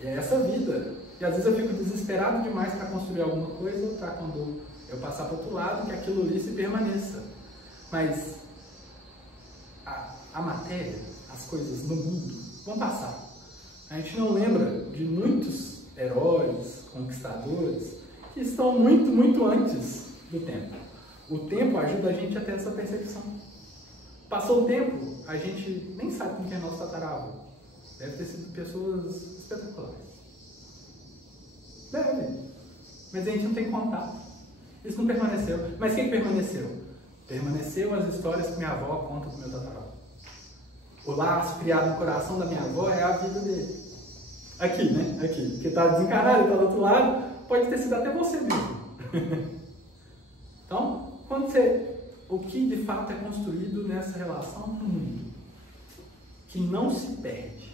E é essa vida. E às vezes eu fico desesperado demais para construir alguma coisa, para quando eu passar para o outro lado, que aquilo ali se permaneça. Mas a matéria, as coisas no mundo, vão passar. A gente não lembra de muitos heróis, conquistadores, que estão muito, muito antes do tempo. O tempo ajuda a gente a ter essa percepção. Passou o tempo, a gente nem sabe com quem é nosso tataravô. Deve ter sido pessoas espetaculares. Deve. Mas a gente não tem contato. Isso não permaneceu. Mas quem permaneceu? Permaneceu as histórias que minha avó conta do meu tataravô. O laço criado no coração da minha avó é a vida dele. Aqui, né? Aqui. Porque está desencarnado, está do outro lado, pode ter sido até você mesmo. Então, o que de fato é construído nessa relação com o mundo, que não se perde.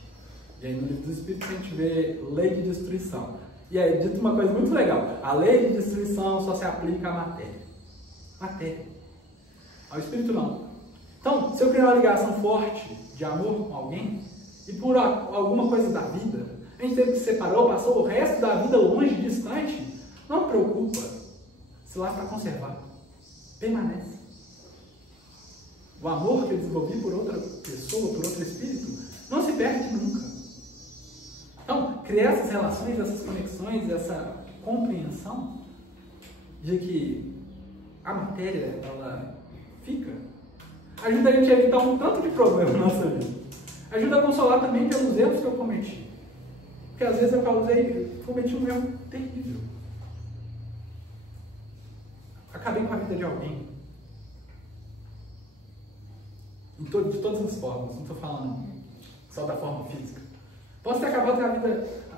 E aí no livro do Espírito a gente vê lei de destruição. E aí dito uma coisa muito legal: a lei de destruição só se aplica à matéria. Matéria. Ao Espírito não. Então, se eu criar uma ligação forte de amor com alguém, e por alguma coisa da vida, a gente teve que se separou, passou o resto da vida longe, distante, não preocupa se lá para conservar. Permanece. O amor que eu desenvolvi por outra pessoa, por outro espírito, não se perde nunca. Então, criar essas relações, essas conexões, essa compreensão de que a matéria, ela fica, ajuda a gente a evitar um tanto de problema na nossa vida. Ajuda a consolar também pelos erros que eu cometi. Porque às vezes eu cometi um erro terrível. Acabei com a vida de alguém. De todas as formas, não estou falando só da forma física. Posso ter acabado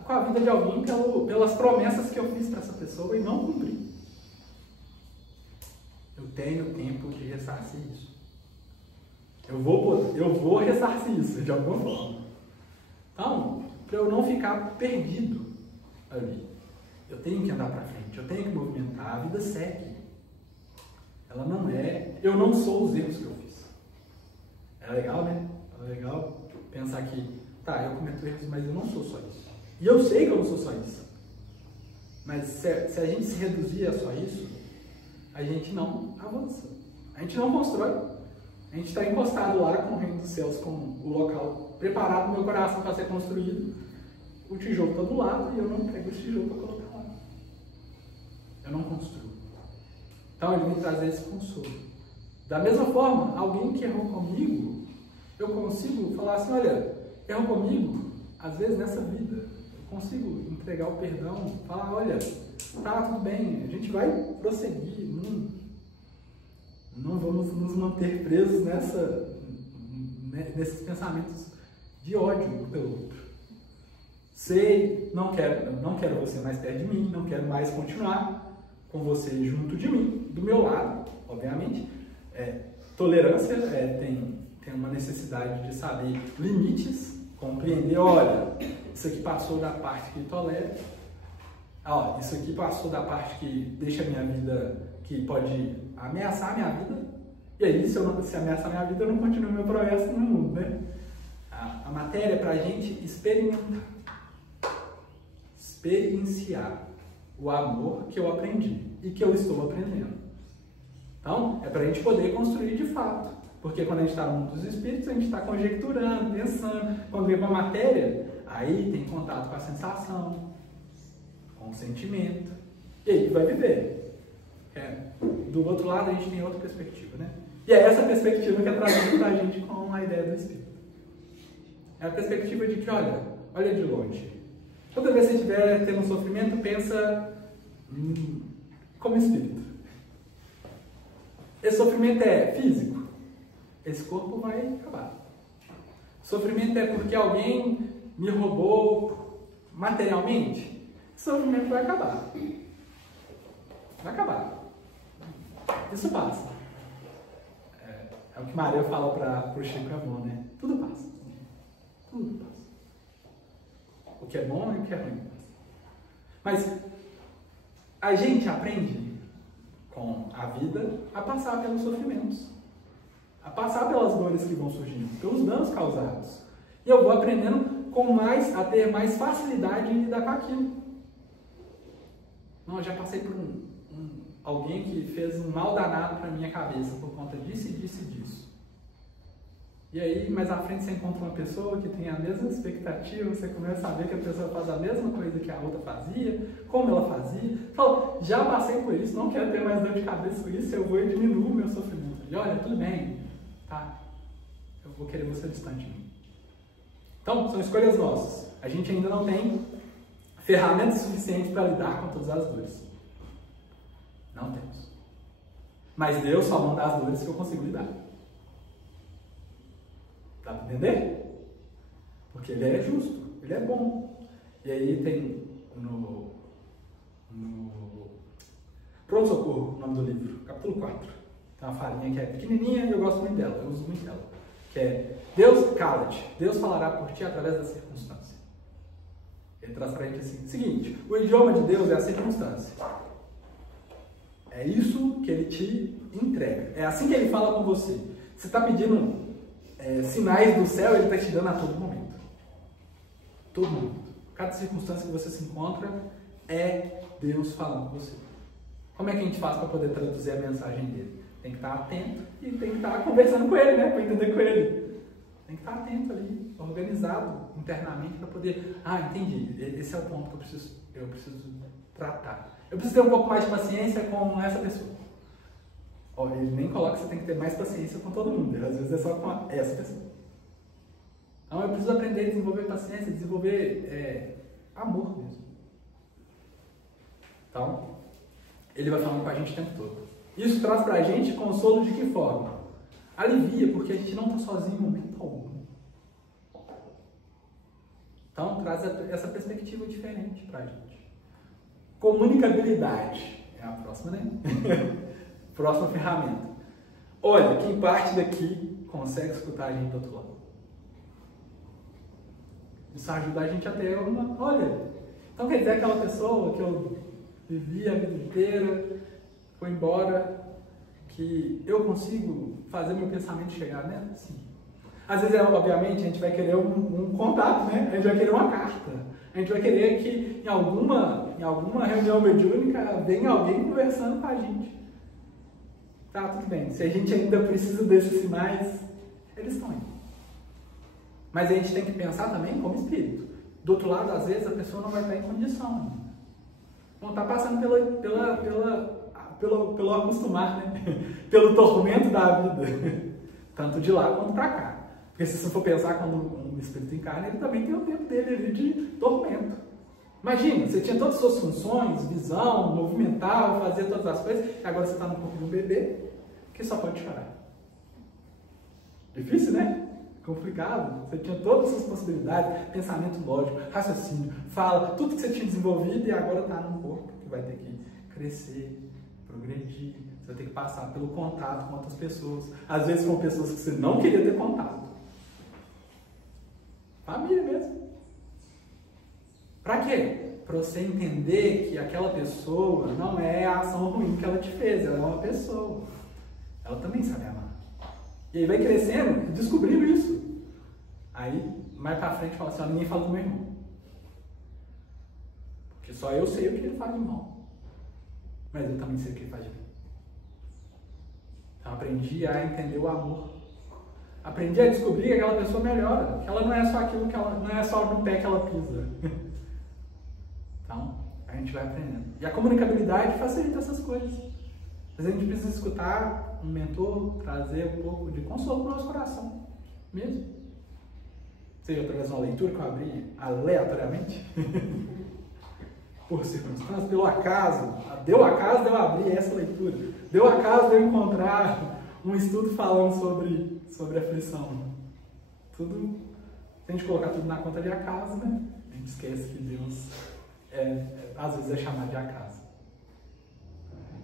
com a vida de alguém pelas promessas que eu fiz para essa pessoa e não cumpri. Eu tenho tempo de ressarcir isso. Eu vou ressarcir isso de alguma forma. Então, para eu não ficar perdido ali, eu tenho que andar para frente, eu tenho que movimentar, a vida segue. Ela não é, eu não sou os erros que eu fiz. É legal, né? É legal pensar que, tá, eu cometo erros, mas eu não sou só isso. E eu sei que eu não sou só isso. Mas se a gente se reduzir a só isso, a gente não avança. A gente não constrói. A gente está encostado lá com o reino dos céus, com o local preparado no meu coração para ser construído. O tijolo está do lado e eu não pego esse tijolo para colocar lá. Eu não construo. Então ele me traz esse consolo. Da mesma forma, alguém que errou comigo, eu consigo falar assim, olha, errou comigo, às vezes nessa vida, eu consigo entregar o perdão, falar, olha, tá, tudo bem, a gente vai prosseguir, não vamos nos manter presos nesses pensamentos de ódio pelo outro. Sei, não quero você mais perto de mim, não quero mais continuar com você junto de mim, do meu lado, obviamente. Tolerância tem uma necessidade de saber limites, compreender, olha, isso aqui passou da parte que tolera, isso aqui passou da parte que deixa a minha vida, que pode ameaçar a minha vida, e aí se ameaçar a minha vida, eu não continuo meu progresso no mundo, né? A matéria é para a gente experienciar o amor que eu aprendi e que eu estou aprendendo. Então, é para a gente poder construir de fato. Porque quando a gente está no mundo dos espíritos, a gente está conjecturando, pensando. Quando vem para a matéria, aí tem contato com a sensação, com o sentimento. E aí vai viver. Do outro lado, a gente tem outra perspectiva, né? E é essa perspectiva que é trazida para a gente com a ideia do espírito. É a perspectiva de que, olha de longe. Toda vez que você estiver tendo um sofrimento, pensa como espírito. Esse sofrimento é físico? Esse corpo vai acabar. Sofrimento é porque alguém me roubou materialmente? Esse sofrimento vai acabar. Vai acabar. Isso passa. É o que Maria fala para o Chico Avon, né? Tudo passa. Tudo passa. o que é bom e o que é ruim. Mas a gente aprende com a vida a passar pelos sofrimentos, a passar pelas dores que vão surgindo, pelos danos causados. E eu vou aprendendo a ter mais facilidade em lidar com aquilo. Não, eu já passei por alguém que fez um mal danado para minha cabeça por conta disso e disso e disso. E aí, mais à frente, você encontra uma pessoa que tem a mesma expectativa, você começa a ver que a pessoa faz a mesma coisa que a outra fazia, como ela fazia. Fala, já passei por isso, não quero ter mais dor de cabeça com isso, eu vou e diminuo o meu sofrimento. E olha, tudo bem, tá? Eu vou querer você distante de mim. Então, são escolhas nossas. A gente ainda não tem ferramentas suficientes para lidar com todas as dores. Não temos. Mas Deus só manda as dores que eu consigo lidar. Dá para entender? Porque Ele é justo, Ele é bom. E aí tem no Pronto Socorro, o nome do livro, capítulo 4. Tem uma falinha que é pequenininha e eu gosto muito dela, eu uso muito dela. Que é, Deus, cala-te, Deus falará por ti através da circunstância. Ele traz pra gente assim, seguinte, o idioma de Deus é a circunstância. É isso que Ele te entrega. É assim que Ele fala com você. Você está pedindo sinais do céu, Ele está te dando a todo momento. Todo momento. Cada circunstância que você se encontra é Deus falando com você. Como é que a gente faz para poder traduzir a mensagem dele? Tem que estar atento e tem que estar conversando com ele, né? Para entender com ele. Tem que estar atento ali, organizado internamente para poder... Ah, entendi. Esse é o ponto que eu preciso tratar. Eu preciso ter um pouco mais de paciência com essa pessoa. Ele nem coloca que você tem que ter mais paciência com todo mundo. Às vezes é só com essa pessoa. Então eu preciso aprender a desenvolver paciência, desenvolver amor mesmo. Então, ele vai falando com a gente o tempo todo. Isso traz pra gente consolo de que forma? Alivia, porque a gente não está sozinho em momento algum. Então, traz essa perspectiva diferente pra gente. Comunicabilidade. É a próxima, né? Próxima ferramenta. Olha, quem parte daqui consegue escutar a gente do outro lado. Isso ajuda a gente a ter uma... Olha, então quer dizer aquela pessoa que eu vivi a vida inteira, foi embora, que eu consigo fazer meu pensamento chegar nela? Sim. Às vezes, obviamente, a gente vai querer um contato, né? A gente vai querer uma carta. A gente vai querer que em alguma reunião mediúnica venha alguém conversando com a gente. Tá, tudo bem. Se a gente ainda precisa desses sinais, eles estão aí. Mas a gente tem que pensar também como espírito. Do outro lado, às vezes, a pessoa não vai estar em condição. Não está passando pelo acostumar, né? Pelo tormento da vida. Tanto de lá quanto para cá. Porque se você for pensar quando um espírito encarna, ele também tem o tempo dele ali de tormento. Imagina, você tinha todas as suas funções, visão, movimentar, fazer todas as coisas, e agora você está no corpo de um bebê que só pode chorar. Difícil, né? Complicado. Você tinha todas as possibilidades, pensamento lógico, raciocínio, fala, tudo que você tinha desenvolvido e agora está num corpo que vai ter que crescer, progredir, você vai ter que passar pelo contato com outras pessoas, às vezes com pessoas que você não queria ter contato. Família mesmo. Pra quê? Para você entender que aquela pessoa não é a ação ruim que ela te fez, ela é uma pessoa. Ela também sabe amar. E aí vai crescendo e descobrindo isso. Aí, mais pra frente, fala assim, ninguém fala do meu irmão. Porque só eu sei o que ele faz de mal. Mas eu também sei o que ele faz de bem. Então aprendi a entender o amor. Aprendi a descobrir que aquela pessoa melhora. Que ela não é só aquilo que ela... Não é só no pé que ela pisa. Então, a gente vai aprendendo. E a comunicabilidade facilita essas coisas. Às vezes a gente precisa escutar um mentor, trazer um pouco de consolo para o nosso coração. Mesmo. Seja através de uma leitura que eu abri aleatoriamente. Por circunstâncias, pelo acaso. Deu acaso de eu abrir essa leitura. Deu acaso de eu encontrar um estudo falando sobre aflição. Tudo, se a gente colocar tudo na conta de acaso, né? A gente esquece que Deus às vezes é chamado de acaso.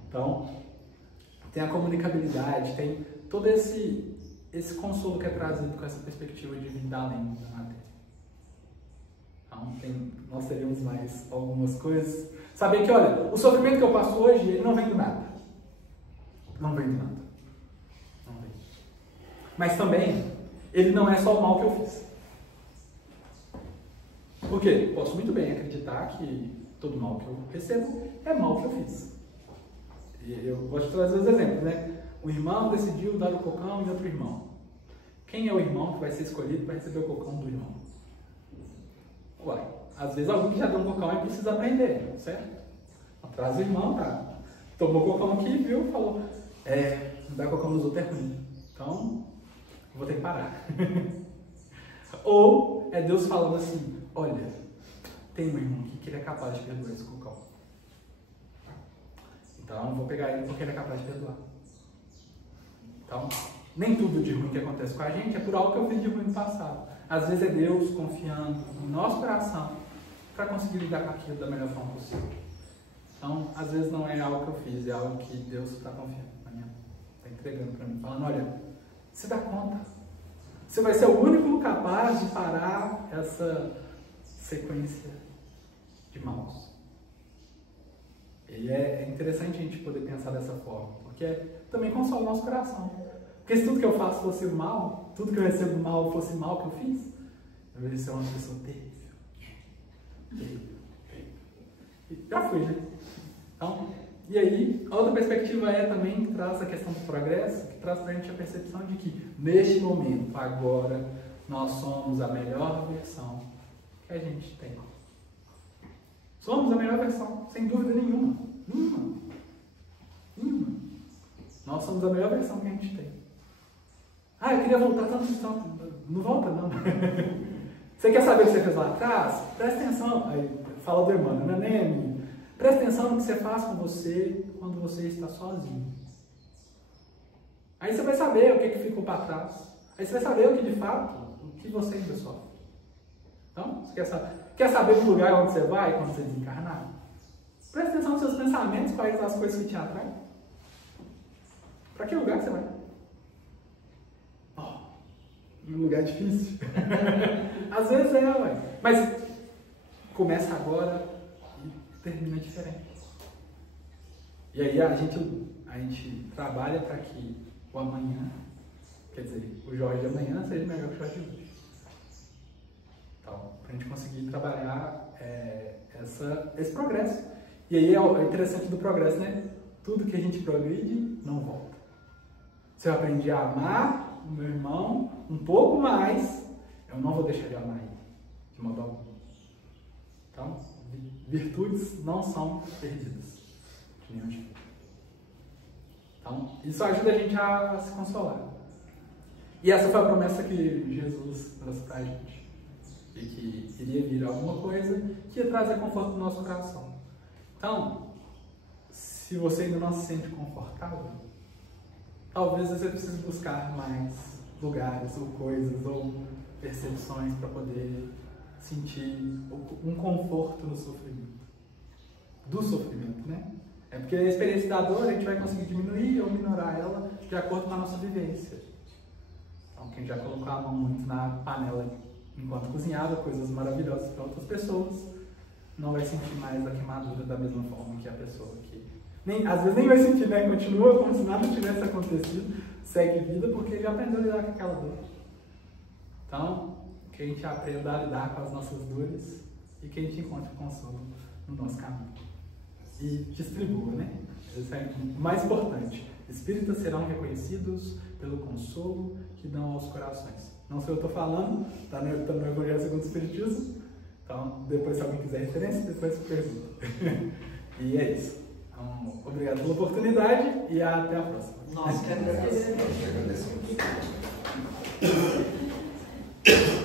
Então, tem a comunicabilidade, tem todo esse consolo que é trazido com essa perspectiva de vida além da matéria. Então, nós teríamos mais algumas coisas. Saber que, olha, o sofrimento que eu passo hoje, ele não vem do nada. Não vem do nada. Não vem. Mas também, ele não é só o mal que eu fiz. Por quê? Posso muito bem acreditar que todo mal que eu recebo é mal que eu fiz. E eu gosto de trazer os exemplos, né? O irmão decidiu dar o cocão em outro irmão. Quem é o irmão que vai ser escolhido para receber o cocão do irmão? Uai, às vezes alguém que já deu um cocão e precisa aprender, certo? Traz o irmão, tá? Tomou o cocão aqui, viu? Falou, dar cocão nos outros é ruim. Então, vou ter que parar. Ou é Deus falando assim, olha, tem um irmão aqui que ele é capaz de perdoar esse cocão. Então, eu vou pegar ele porque ele é capaz de perdoar. Então, nem tudo de ruim que acontece com a gente é por algo que eu fiz de ruim no passado. Às vezes é Deus confiando no nosso coração para conseguir lidar com aquilo da melhor forma possível. Então, às vezes não é algo que eu fiz, é algo que Deus está confiando na minha mão, está entregando para mim, falando, olha, você dá conta. Você vai ser o único capaz de parar essa sequência de maus. E é interessante a gente poder pensar dessa forma, porque também consola o nosso coração. Porque se tudo que eu faço fosse mal, tudo que eu recebo mal fosse mal que eu fiz, eu ia ser uma pessoa terrível. E já fui, né? Então, e aí, a outra perspectiva também que traz a questão do progresso, que traz para a gente a percepção de que, neste momento, agora, nós somos a melhor versão que a gente tem. Somos a melhor versão, sem dúvida nenhuma. Nenhuma. Nós somos a melhor versão que a gente tem. Eu queria voltar tanto distante. Não volta, não. Você quer saber o que você fez lá atrás? Presta atenção. Aí fala do irmão, não é nem a mim. Presta atenção no que você faz com você quando você está sozinho. Aí você vai saber o que ficou para trás. Aí você vai saber o que de fato, o que você ainda sofre. Então, você quer saber do lugar onde você vai quando você desencarnar? Presta atenção nos seus pensamentos, quais as coisas que te atraem. Para que lugar que você vai? Um lugar difícil. Às vezes ué. Mas começa agora e termina diferente. E aí a gente trabalha para que o amanhã, quer dizer, o Jorge de amanhã seja melhor que o Jorge de hoje. Então, para a gente conseguir trabalhar esse progresso. E aí é interessante do progresso, né? Tudo que a gente progride não volta. Se eu aprendi a amar o meu irmão um pouco mais, eu não vou deixar de amar ele, de modo algum. Então, virtudes não são perdidas, de nenhum jeito. Então, isso ajuda a gente a se consolar. E essa foi a promessa que Jesus trouxe para a gente. De que iria vir alguma coisa que ia trazer conforto no nosso coração. Então, se você ainda não se sente confortável, talvez você precise buscar mais lugares, ou coisas, ou percepções para poder sentir um conforto no sofrimento. Do sofrimento, né? É porque a experiência da dor a gente vai conseguir diminuir ou minorar ela de acordo com a nossa vivência. Então, quem já colocou a mão muito na panela enquanto cozinhava coisas maravilhosas para outras pessoas, não vai sentir mais a queimadura da mesma forma que a pessoa que... às vezes nem vai sentir, né? Continua como se nada tivesse acontecido, segue vida, porque já aprendeu a lidar com aquela dor. Então, que a gente aprenda a lidar com as nossas dores e que a gente encontre consolo no nosso caminho. E distribua, né? Isso é o mais importante. Espíritas serão reconhecidos pelo consolo que dão aos corações. Não sei o que eu estou falando, está no Evangelho segundo o Espiritismo. Então, depois, se alguém quiser referência, depois pergunta. E é isso. Então, obrigado pela oportunidade e até a próxima. Nós que agradecemos.